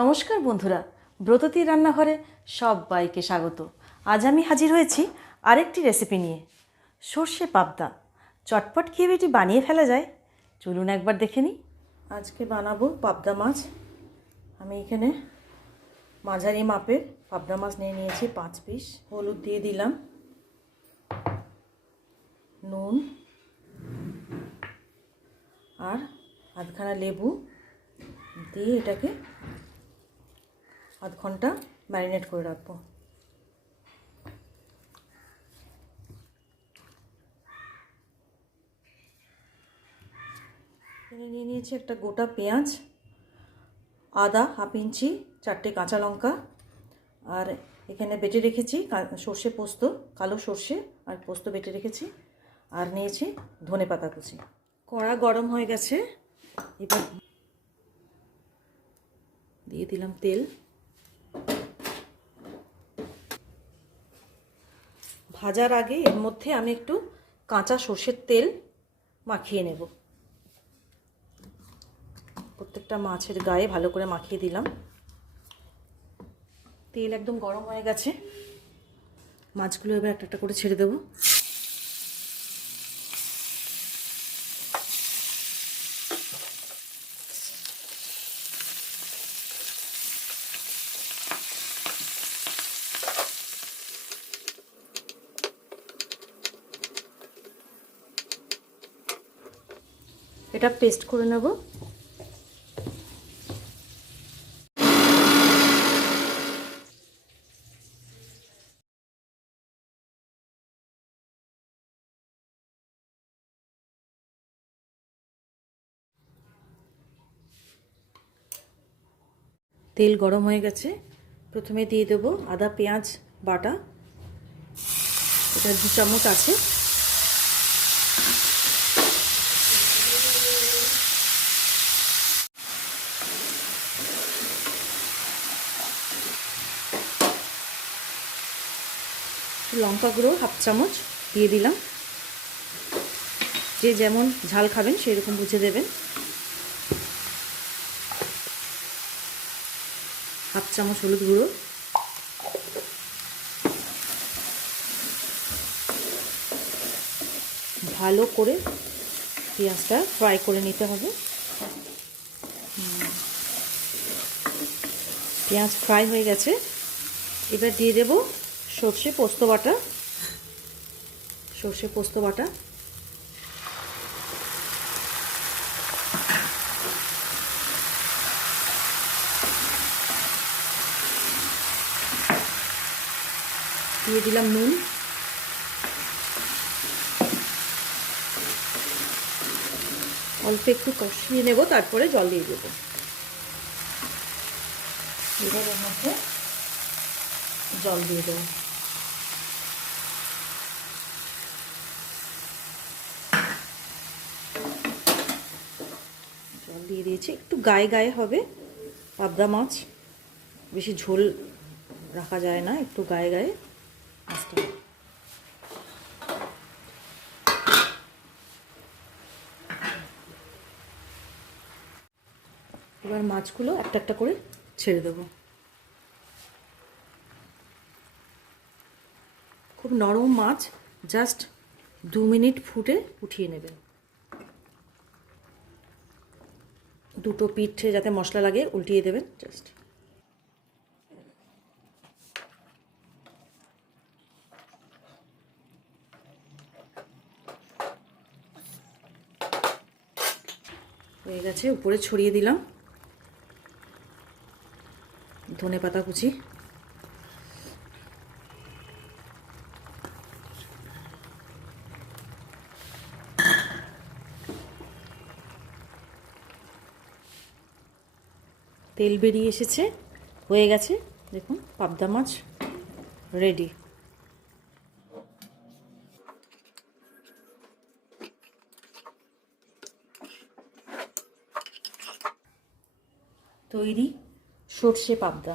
নমস্কার বন্ধুরা, ব্রততীর রান্নাঘরে সবাইকে স্বাগত। আজ আমি হাজির হয়েছি আরেকটি রেসিপি নিয়ে, সর্ষে পাবদা। চটপট খেয়ে এটি বানিয়ে ফেলা যায়, চলুন একবার দেখে নিই। আজকে বানাবো পাবদা মাছ। আমি এখানে মাঝারি মাপের পাবদা মাছ নিয়ে নিয়েছি 5 পিস। হলুদ দিয়ে দিলাম, নুন আর আধখানা লেবু দিয়ে এটাকে আধ ঘন্টা ম্যারিনেট করে রাখবো। এখানে নিয়ে নিয়েছি একটা গোটা পেঁয়াজ, আদা হাফ ইঞ্চি, 4টে কাঁচা লঙ্কা, আর এখানে বেটে রেখেছি সর্ষে পোস্ত, কালো সর্ষে আর পোস্ত বেটে রেখেছি, আর নিয়েছি ধনেপাতা কুচি। কড়া গরম হয়ে গেছে, এবার দিয়ে দিলাম তেল। ভাজার আগে এর মধ্যে আমি একটু কাঁচা সর্ষের তেল মাখিয়ে নেব। প্রত্যেকটা মাছের গায়ে ভালো করে মাখিয়ে দিলাম। তেল একদম গরম হয়ে গেছে, মাছগুলো এবার একটা একটা করে ছেড়ে দেব। এটা পেস্ট করে নেব। তেল গরম হয়ে গেছে, প্রথমে দিয়ে দেব আদা পেঁয়াজ বাটা, এটা 2 চামচ আছে। লঙ্কা গুঁড়ো হাফ চামচ দিয়ে দিলাম, যে যেমন ঝাল খাবেন সেই রকম বুঝে দেবেন। হাফ চামচ হলুদ গুঁড়ো, ভালো করে পেঁয়াজটা ফ্রাই করে নিতে হবে। পেঁয়াজ ফ্রাই হয়ে গেছে, এবার দিয়ে দেব সর্ষে পোস্ত বাটা। সর্ষে পোস্ত বাটা দিয়ে দিলাম, নুন, অল্প একটু কষিয়ে নেব, তারপরে জল দিয়ে দেবো। এবার এর মধ্যে জল দিয়ে দেবো। জল দিয়ে দিয়েছি, একটু গায়ে গায়ে হবে, পাবদা মাছ বেশি ঝোল রাখা যায় না, একটু গায়ে গায়ে মাছটা। এবার মাছগুলো একটা একটা করে ছেড়ে দেবো। খুব নরম মাছ, জাস্ট 2 মিনিট ফুটে উঠিয়ে নেবেন। দুটো পিঠে যাতে মশলা লাগে উল্টিয়ে দেবেন জাস্ট। হয়ে গেছে, উপরে ছড়িয়ে দিলাম ধনেপাতা কুচি। তেল বেরিয়ে এসেছে, হয়ে গেছে, দেখুন পাবদা মাছ রেডি। তৈরি সর্ষে পাবদা।